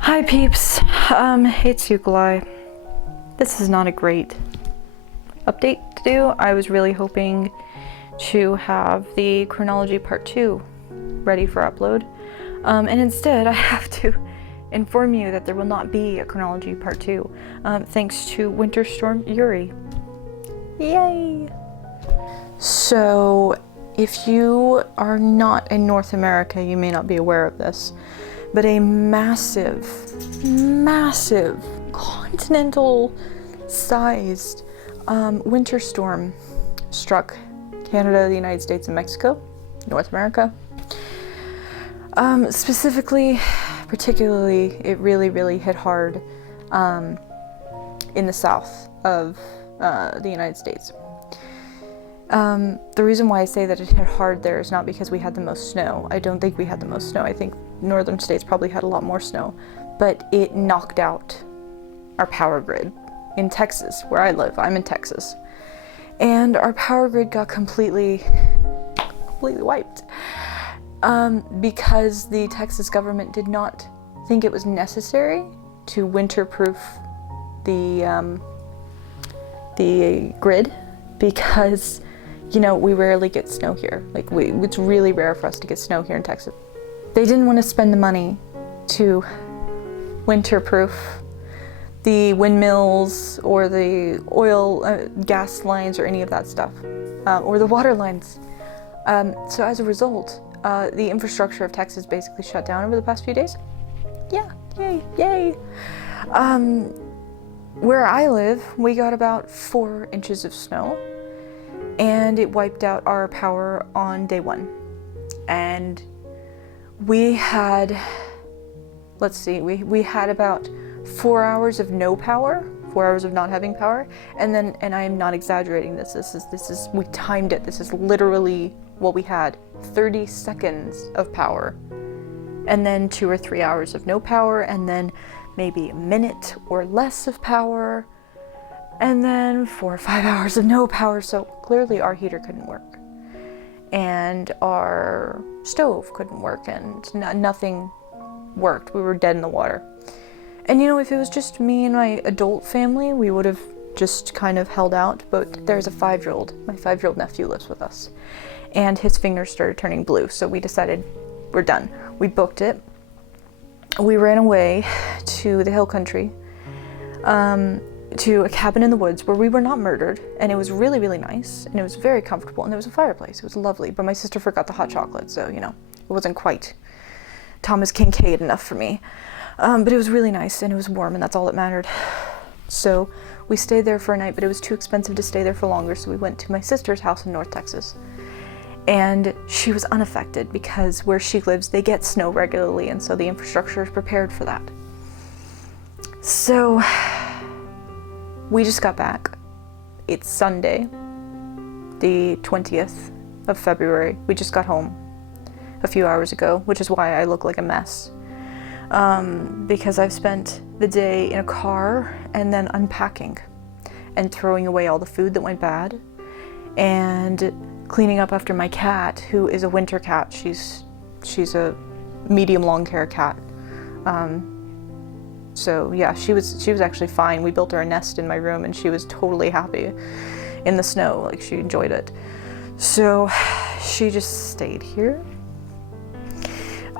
Hi peeps, it's Ukallii. This is not a great update to do. I was really hoping to have the chronology part 2 ready for upload, and instead I have to inform you that there will not be a chronology part 2, thanks to Winter Storm Uri. Yay! So, if you are not in North America, you may not be aware of this, but a massive continental-sized winter storm struck Canada, the United States, and Mexico, North America. Particularly, it really hit hard in the south of the United States. The reason why I say that it hit hard there is not because we had the most snow. I don't think we had the most snow. I think northern states probably had a lot more snow, but it knocked out our power grid in Texas, where I live. I'm in Texas. And our power grid got completely wiped because the Texas government did not think it was necessary to winterproof the grid, because you know, we rarely get snow here. It's really rare for us to get snow here in Texas. They didn't want to spend the money to winterproof the windmills or the oil, gas lines or any of that stuff, or the water lines. So as a result, the infrastructure of Texas basically shut down over the past few days. Yeah, yay. Where I live, we got about 4 inches of snow, and it wiped out our power on day 1. And we had, we had about 4 hours of no power, 4 hours of not having power, and I am not exaggerating this, we timed it, this is literally what we had, 30 seconds of power, and then 2 or 3 hours of no power, and then maybe a minute or less of power, and then 4 or 5 hours of no power. So clearly our heater couldn't work, and our stove couldn't work, and nothing worked. We were dead in the water. And you know, if it was just me and my adult family, we would have just kind of held out, but there's a 5-year-old. My 5-year-old nephew lives with us, and his fingers started turning blue, so we decided we're done. We booked it. We ran away to the hill country, to a cabin in the woods where we were not murdered, and it was really nice, and it was very comfortable, and there was a fireplace. It was lovely, but my sister forgot the hot chocolate, so you know, it wasn't quite Thomas Kincaid enough for me. But it was really nice, and it was warm, and that's all that mattered. So we stayed there for a night, but it was too expensive to stay there for longer, so we went to my sister's house in North Texas. And she was unaffected because where she lives, they get snow regularly, and so the infrastructure is prepared for that. So we just got back. It's Sunday, the 20th of February. We just got home a few hours ago, which is why I look like a mess. Because I've spent the day in a car and then unpacking and throwing away all the food that went bad, and cleaning up after my cat, who is a winter cat. She's a medium long hair cat. So yeah, she was actually fine. We built her a nest in my room, and she was totally happy in the snow. Like, she enjoyed it. So she just stayed here.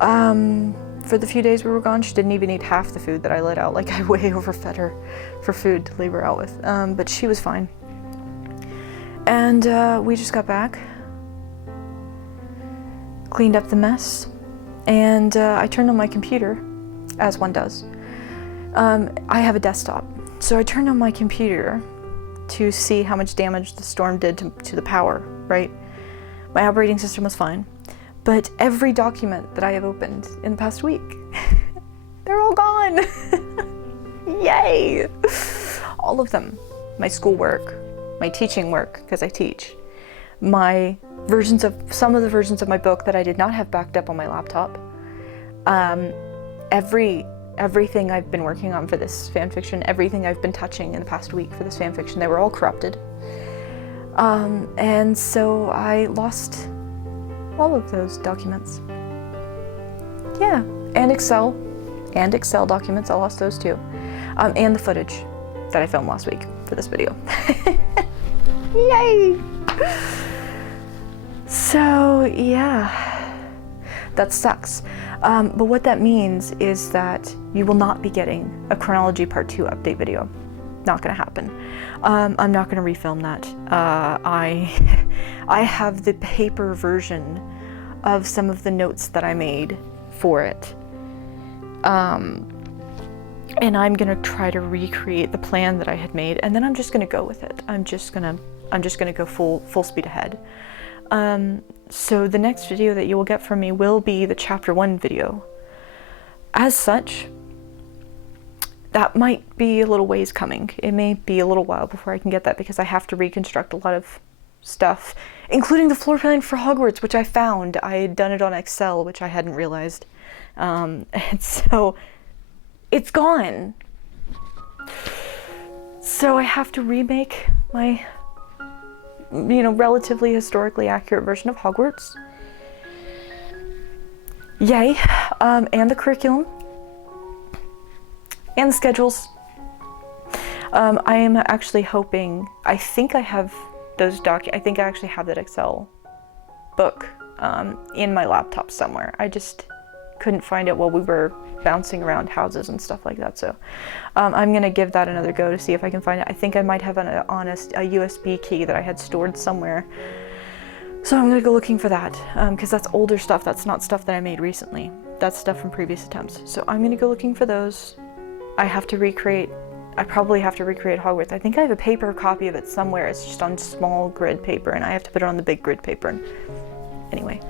For the few days we were gone, she didn't even eat half the food that I let out. Like, I way overfed her for food to leave her out with. But she was fine. And we just got back, cleaned up the mess, and I turned on my computer, as one does. I have a desktop, so I turned on my computer to see how much damage the storm did to the power, right? My operating system was fine, but every document that I have opened in the past week, they're all gone. Yay! All of them. My schoolwork, my teaching work, because I teach, some of the versions of my book that I did not have backed up on my laptop, everything I've been working on for this fanfiction, everything I've been touching in the past week for this fanfiction, they were all corrupted. And so I lost all of those documents. yeah, and Excel documents. I lost those too, and the footage that I filmed last week for this video. Yay! So yeah, that sucks. But what that means is that you will not be getting a chronology part 2 update video. Not gonna happen. I'm not gonna refilm that. I have the paper version of some of the notes that I made for it. And I'm gonna try to recreate the plan that I had made, and then I'm just gonna go with it. I'm just gonna go full speed ahead. So the next video that you will get from me will be the chapter 1 video. As such, that might be a little ways coming. It may be a little while before I can get that because I have to reconstruct a lot of stuff, including the floor plan for Hogwarts, which I found. I had done it on Excel, which I hadn't realized. And so it's gone. So I have to remake my, relatively historically accurate version of Hogwarts. Yay. And the curriculum. And the schedules. I am actually hoping, I think I have those I think I actually have that Excel book in my laptop somewhere. I just couldn't find it while we were bouncing around houses and stuff like that. So I'm gonna give that another go to see if I can find it. I think I might have a USB key that I had stored somewhere. So I'm gonna go looking for that because that's older stuff. That's not stuff that I made recently. That's stuff from previous attempts. So I'm gonna go looking for those. I probably have to recreate Hogwarts. I think I have a paper copy of it somewhere. It's just on small grid paper and I have to put it on the big grid paper. Anyway,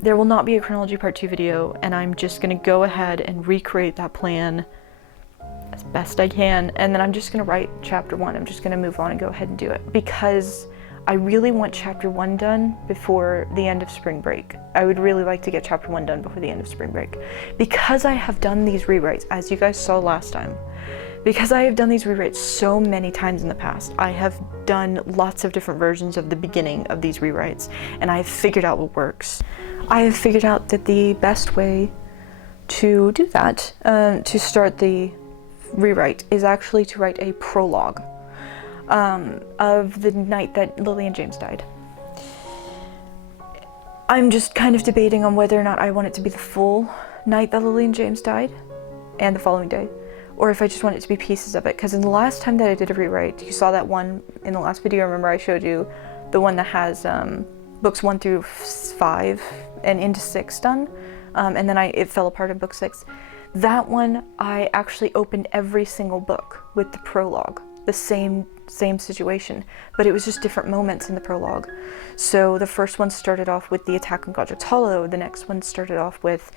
there will not be a chronology part 2 video, and I'm just gonna go ahead and recreate that plan as best I can, and then I'm just gonna write chapter 1. I'm just gonna move on and go ahead and do it because I really want chapter 1 done before the end of spring break. I would really like to get chapter 1 done before the end of spring break. Because I have done these rewrites, as you guys saw last time, because I have done these rewrites so many times in the past, I have done lots of different versions of the beginning of these rewrites, and I have figured out what works. I have figured out that the best way to do that, to start the rewrite, is actually to write a prologue of the night that Lily and James died. I'm just kind of debating on whether or not I want it to be the full night that Lily and James died and the following day, or if I just want it to be pieces of it. Because in the last time that I did a rewrite, you saw that one in the last video. Remember I showed you the one that has books 1 through 5 and into 6 done, and then it fell apart in book 6. That one I actually opened every single book with the prologue, the same situation, but it was just different moments in the prologue. So the first one started off with the attack on Godric's Hollow, the next one started off with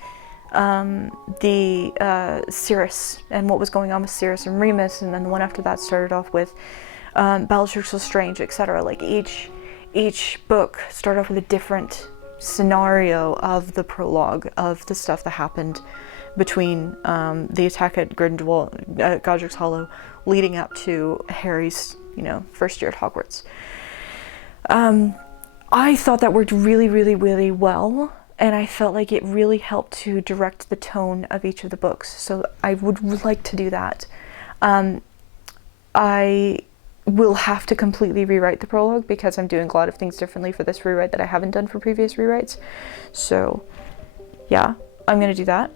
Sirius and what was going on with Sirius and Remus, and then the one after that started off with Bellatrix Lestrange, etc. Like each book started off with a different scenario of the prologue of the stuff that happened between the attack at Godric's Hollow leading up to Harry's first year at Hogwarts. I thought that worked really, really, really well, and I felt like it really helped to direct the tone of each of the books, so I would like to do that. I will have to completely rewrite the prologue because I'm doing a lot of things differently for this rewrite that I haven't done for previous rewrites. So yeah, I'm gonna do that.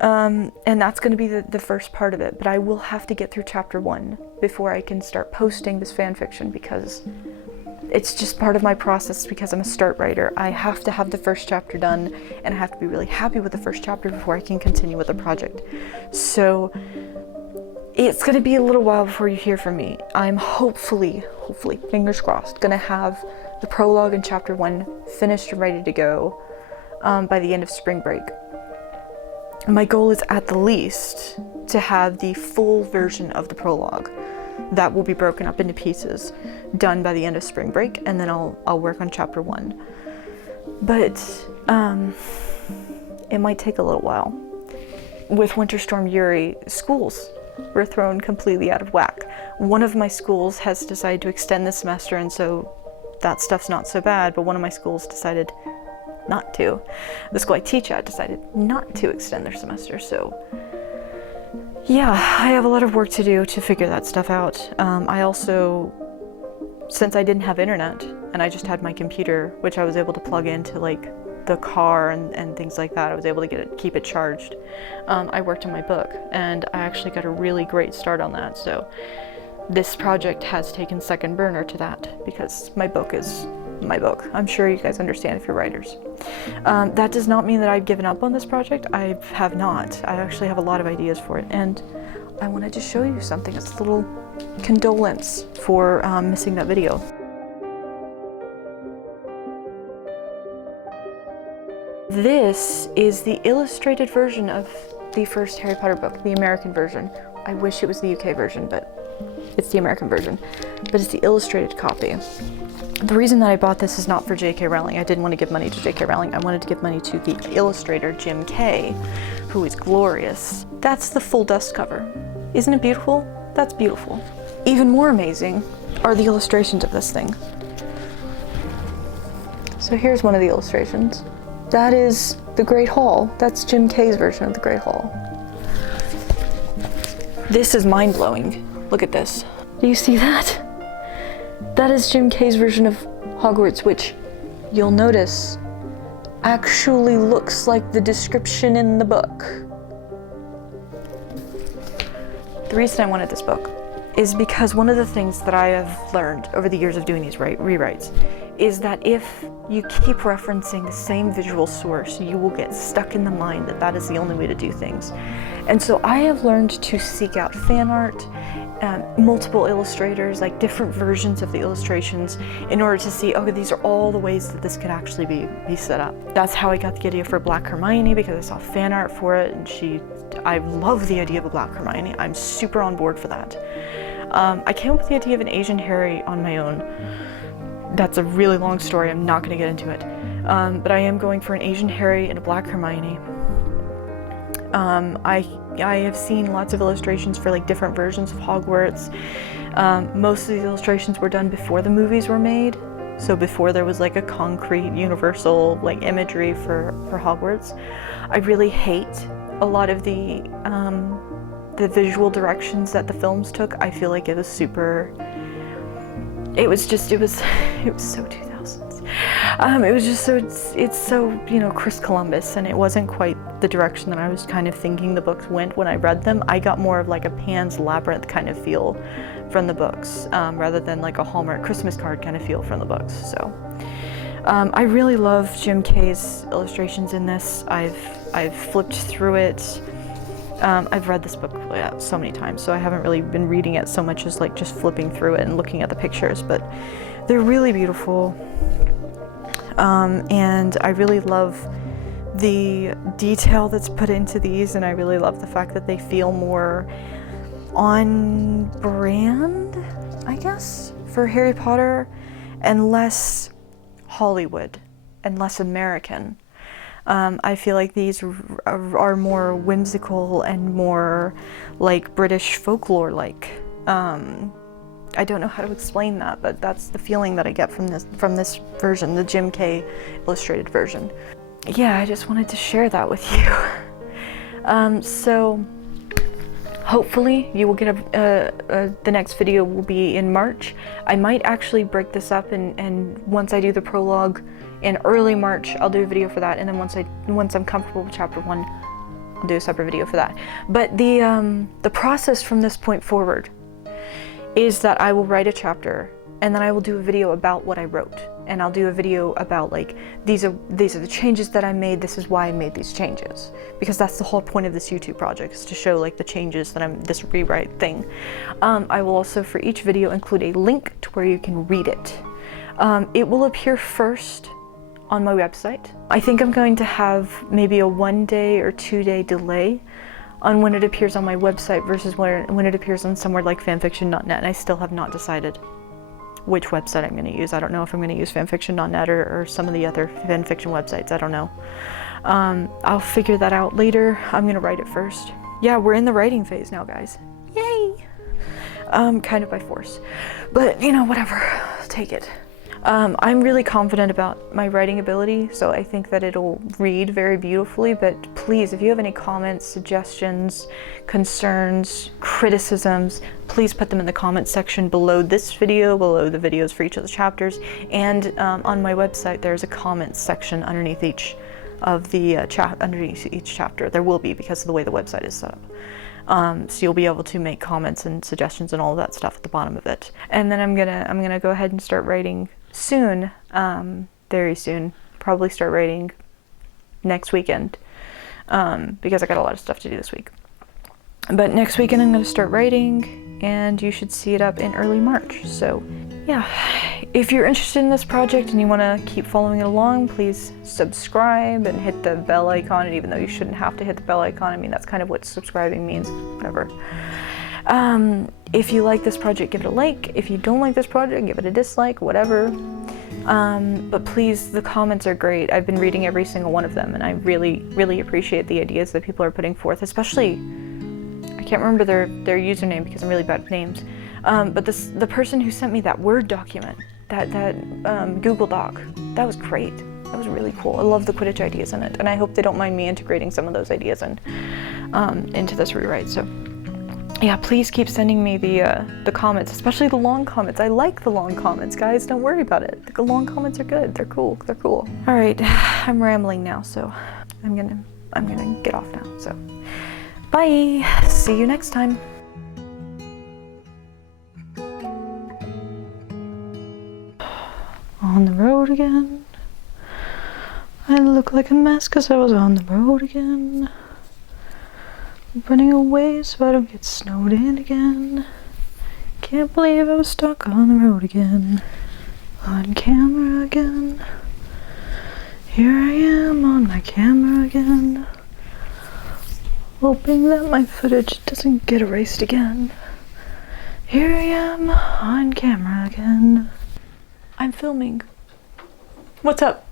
And that's going to be the first part of it, but I will have to get through chapter 1 before I can start posting this fan fiction because it's just part of my process because I'm a start writer. I have to have the first chapter done and I have to be really happy with the first chapter before I can continue with the project. So it's going to be a little while before you hear from me. I'm hopefully, fingers crossed, going to have the prologue and chapter 1 finished and ready to go by the end of spring break. My goal is at the least to have the full version of the prologue that will be broken up into pieces done by the end of spring break, and then I'll work on chapter 1. But it might take a little while. With Winter Storm Uri, schools were thrown completely out of whack. One of my schools has decided to extend the semester, and so that stuff's not so bad, but one of my schools decided not to. The school I teach at decided not to extend their semester, so yeah, I have a lot of work to do to figure that stuff out. I also, since I didn't have internet and I just had my computer, which I was able to plug into like the car and things like that, I was able to keep it charged. I worked on my book and I actually got a really great start on that. So this project has taken second burner to that because my book is my book. I'm sure you guys understand if you're writers. That does not mean that I've given up on this project. I have not. I actually have a lot of ideas for it, and I wanted to show you something. It's a little condolence for missing that video. This is the illustrated version of the first Harry Potter book, the American version. I wish it was the UK version, but it's the American version. But it's the illustrated copy. The reason that I bought this is not for J.K. Rowling. I didn't want to give money to J.K. Rowling. I wanted to give money to the illustrator, Jim Kay, who is glorious. That's the full dust cover. Isn't it beautiful? That's beautiful. Even more amazing are the illustrations of this thing. So here's one of the illustrations. That is the Great Hall. That's Jim Kay's version of the Great Hall. This is mind-blowing. Look at this. Do you see that? That is Jim Kay's version of Hogwarts, which you'll notice actually looks like the description in the book. The reason I wanted this book is because one of the things that I have learned over the years of doing these rewrites is that if you keep referencing the same visual source, you will get stuck in the mind that that is the only way to do things. And so I have learned to seek out fan art, multiple illustrators, like different versions of the illustrations, in order to see, okay, these are all the ways that this could actually be set up. That's how I got the idea for Black Hermione, because I saw fan art for it, and I love the idea of a Black Hermione. I'm super on board for that. I came up with the idea of an Asian Harry on my own. That's a really long story, I'm not going to get into it. But I am going for an Asian Harry and a Black Hermione. I have seen lots of illustrations for like different versions of Hogwarts. Most of these illustrations were done before the movies were made. So before there was like a concrete universal like imagery for Hogwarts. I really hate a lot of the visual directions that the films took. I feel like it was super, it was so 2000s. It was just so, it's so, you know, Chris Columbus, and it wasn't quite the direction that I was kind of thinking the books went when I read them. I got more of like a Pan's Labyrinth kind of feel from the books, rather than like a Hallmark Christmas card kind of feel from the books. So I really love Jim Kay's illustrations in this. I've flipped through it. I've read this book so many times, so I haven't really been reading it so much as like just flipping through it and looking at the pictures, but they're really beautiful. And I really love the detail that's put into these, and I really love the fact that they feel more on brand, I guess, for Harry Potter, and less Hollywood and less American. I feel like these are more whimsical and more like British folklore-like. I don't know how to explain that, but that's the feeling that I get from this version, the Jim Kay illustrated version. Yeah, I just wanted to share that with you. So hopefully you will get the next video will be in March. I might actually break this up, and once I do the prologue in early March, I'll do a video for that, and then once I'm comfortable with chapter 1, I'll do a separate video for that. But the process from this point forward is that I will write a chapter, and then I will do a video about what I wrote, and I'll do a video about like these are the changes that I made, this is why I made these changes, because that's the whole point of this YouTube project, is to show like the changes that this rewrite thing. I will also for each video include a link to where you can read it. It will appear first on my website. I think I'm going to have maybe a 1-day or 2-day delay on when it appears on my website versus when it appears on somewhere like fanfiction.net, and I still have not decided which website I'm going to use. I don't know if I'm going to use fanfiction.net or some of the other fanfiction websites. I don't know. I'll figure that out later. I'm going to write it first. Yeah, we're in the writing phase now, guys. Yay! Kind of by force. But, you know, whatever. Take it. I'm really confident about my writing ability, so I think that it'll read very beautifully, but please, if you have any comments, suggestions, concerns, criticisms, please put them in the comments section below this video, below the videos for each of the chapters, and on my website there's a comments section underneath each of the underneath each chapter. There will be, because of the way the website is set up. So you'll be able to make comments and suggestions and all of that stuff at the bottom of it. And then I'm gonna go ahead and start writing soon, very soon. Probably start writing next weekend, because I got a lot of stuff to do this week. But next weekend I'm gonna start writing, and you should see it up in early March. So yeah, if you're interested in this project and you want to keep following it along, please subscribe and hit the bell icon. And even though you shouldn't have to hit the bell icon, I mean, that's kind of what subscribing means, whatever. If you like this project, give it a like. If you don't like this project, give it a dislike, whatever. But please, the comments are great. I've been reading every single one of them, and I really, really appreciate the ideas that people are putting forth, especially, I can't remember their username because I'm really bad with names. But the person who sent me that Word document, that Google Doc, that was great. That was really cool. I love the Quidditch ideas in it, and I hope they don't mind me integrating some of those ideas into this rewrite. So yeah, please keep sending me the comments, especially the long comments. I like the long comments, guys. Don't worry about it. The long comments are good. They're cool. They're cool. All right, I'm rambling now, so I'm gonna get off now. So bye. See you next time. On the road again. I look like a mess 'cause I was on the road again. Running away so I don't get snowed in again. Can't believe I was stuck on the road again. On camera again. Here I am on my camera again. Hoping that my footage doesn't get erased again. Here I am on camera again. I'm filming. What's up?